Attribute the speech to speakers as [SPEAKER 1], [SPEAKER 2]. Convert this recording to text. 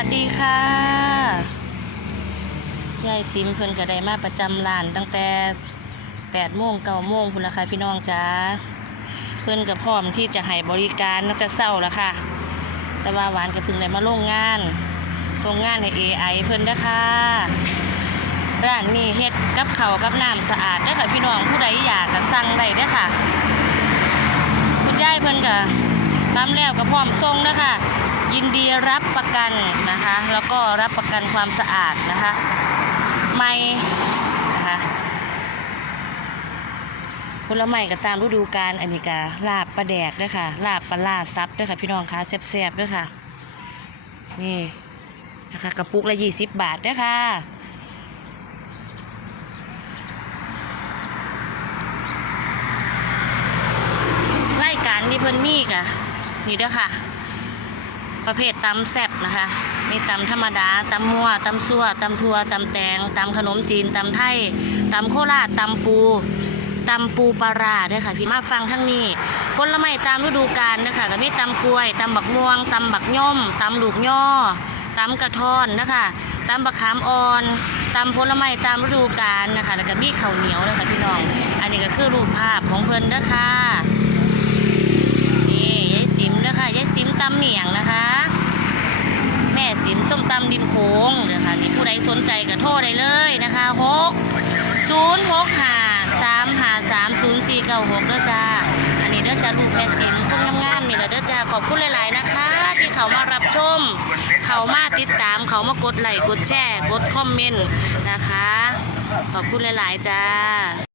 [SPEAKER 1] วัสดีค่ะ ยายซิมเพิ่นก็ได้มาประจำร้านตั้งแต่8โมง9โมงพุ่นละค่ะพี่น้องจ้า เพิ่นก็พร้อมที่จะให้บริการตั้งแต่เช้าแล้วค่ะ แต่ว่าหวานก็เพิ่งได้มาลงงานส่งงานให้ AI เพิ่นเด้ค่ะร้านนี้เฮ็ดกับข้าวกับน้ำสะอาดเด้ค่ะพี่น้องผู้ใดอยากก็สั่งได้ด้ค่ะ คุณยายเพิ่นก็ทำแล้วก็พร้อมส่งนะคะ ยินดีรับประกันนะคะ แล้วก็รับประกันความสะอาดนะคะไม่นะคะผลไม้ก็ตามฤดูกาลอันนี้ก็ลาบปลาแดกด้วยค่ะ ลาบปลาล่าซับด้วยค่ะ พี่น้องคะแซ่บๆด้วยค่ะ นี่นะคะกระปุกละยี่สิบบาทด้วยค่ะรายการที่เพิ่นมีกะนี่ด้อค่ะ ประเภทตำแซบนะคะ มีตำธรรมดาตำมั่วตำซั่วตำทัวตำแตงตำขนมจีนตำไทยตำโคราชตำปูตำปูปลาร้าด้อค่ะ พี่มาฟังทั้งนี้ผลไม้ตามฤดูกาลเด้อค่ะก็มีตำกล้วยตำบักม่วงตำบักย่อมตำลูกย่อตำกระท้อนนะคะตำบักขามอ่อนตำผลไม้ตามฤดูกาลนะคะ แล้วก็มีข้าวเหนียวเด้อค่ะพี่น้อง อันนี้ก็คือรูปภาพของเพิ่นเด้อค่ะนี่ยายสิมนะคะยายสิมตำเหมียงนะ สิมส้มตำริมโขงเดี๋ยวค่ะนี่ผู้ใดสนใจก็โทรได้เลยนะคะหกศูนย์หกห้าสามห้าสามศูนย์สี่เก้าหกเด้อจ้า อันนี้เด้อจ้าลูกแม่สิมส้มงามๆนี่แหละเด้อจ้าขอบคุณหลายๆนะคะ ที่เขามารับชม เขามาติดตามเขามากดไลค์กดแชร์กดคอมเมนต์นะคะ ขอบคุณหลายๆจ้า